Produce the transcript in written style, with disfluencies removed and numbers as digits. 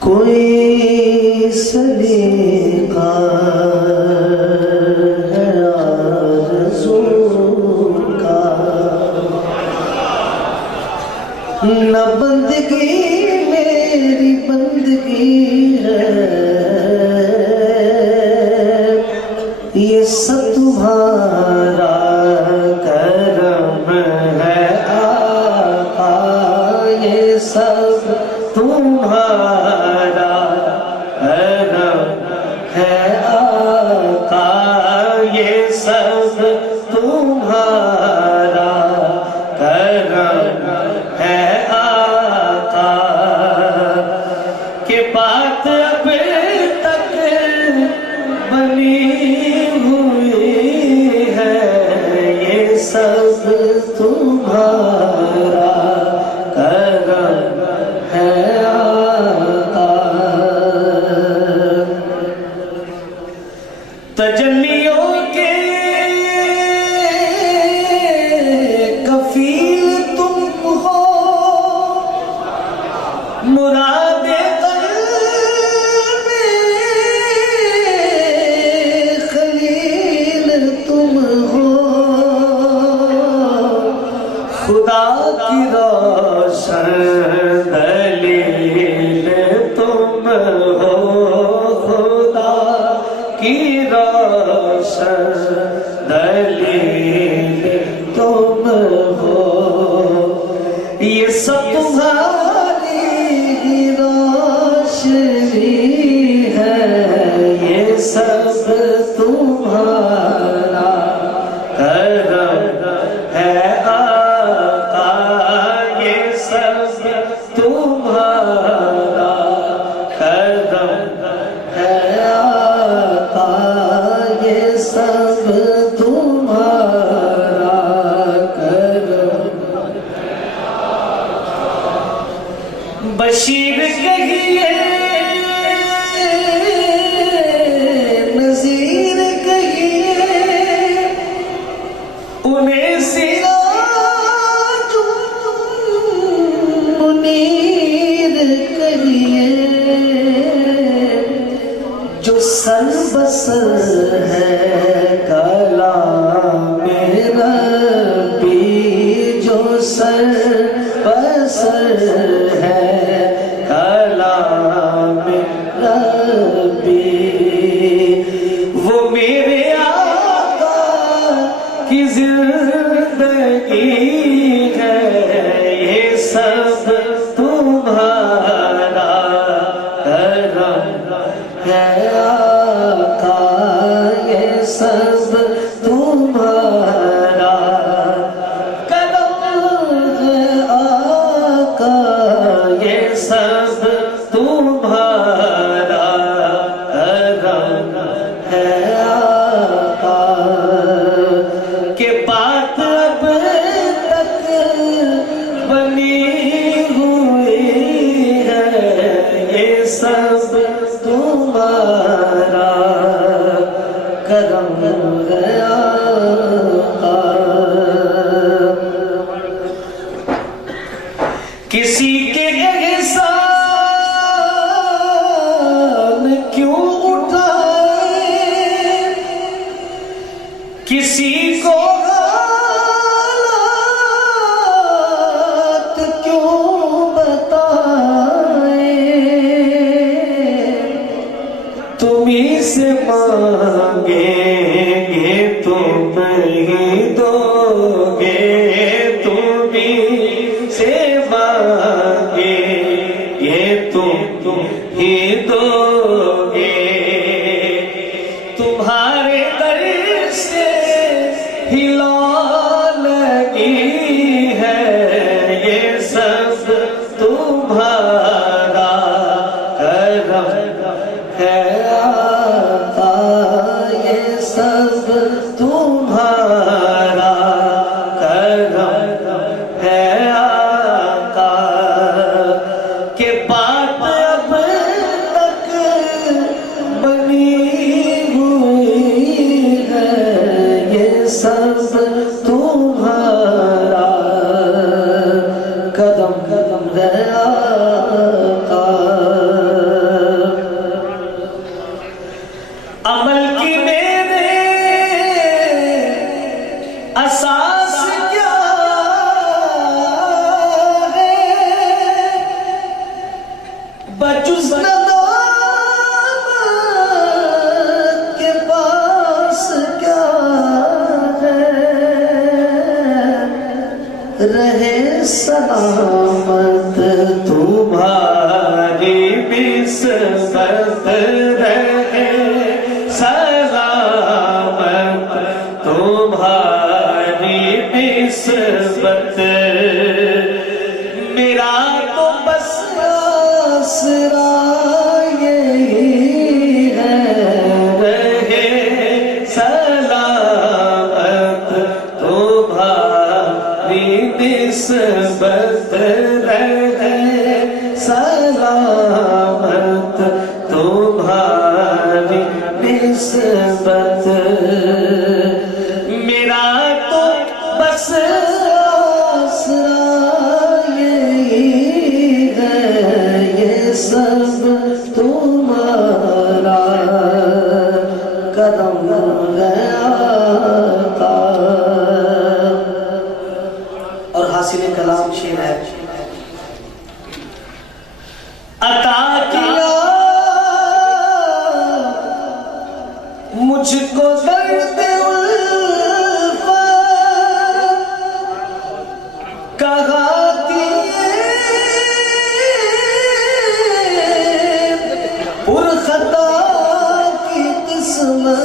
کوئی سلیقہ ہے آرزو کا، نہ بندگی میری بندگی ہے، یہ سب تمہارا کرم ہے آقا، یہ سب تمہارا کرم ہے آقا، یہ سب تمہارا کرم ہے آقا، کہ بات اب تک بنی ہوئی ہے، یہ سب تمہارا کرم ہے آقا۔ تجلیوں کے کفیل تم ہو، مراد قلب خلیل تم ہو، خدا کی روشن دلیل تم ہو، خدا کی روشن دلیل تم ہو، یہ سب تمہاری روشنی ہے، یہ سب تمہارا کرم ہے آقا، یہ سب تمہارا کرم ہے آقا، یہ سب تمہارا کرم۔ بشیر کہیے نذیر کہیے، انہیں سراج منیر کہیے، جو سر بسر ہے کلام ربی، جو سر بسر ہے کلام ربی، وہ میرے آقا کی زندگی ہے، یہ سب تمہارا کرم ہے آقا، یہ سب تمہارا کرم ہے آقا، یہ سب تمہارا کرم ہے آقا، کہ بات اب تک بنی ہوئی ہے، یہ سب تمہارا کرم ہے آقا۔ کسی کے احسان کیوں اٹھائے، کسی کو حالات کیوں بتائے، تمہیں سے مانگیں گے تم ہی دو گے، تمہیں سے مانگیں گے تم ہی دو گے، تمہارے در سے ہلا لگی ہے، یہ سب تمہارا کرم ہے آقا، یہ سب تمہارا کرم ہے آقا، کہ بات اب تک بنی ہوئی ہے، یہ سب تمہارا قدم قدم ہے آقا۔ سلامت تمہاری نسبت میرا تو بس آسرا یہی ہے یہ سب تمہارا کرم ہے آقا۔ اور حاصل کلام شعر ہے عطا کیا مجھ کو درد الفت کہا پر خطا کی قسمت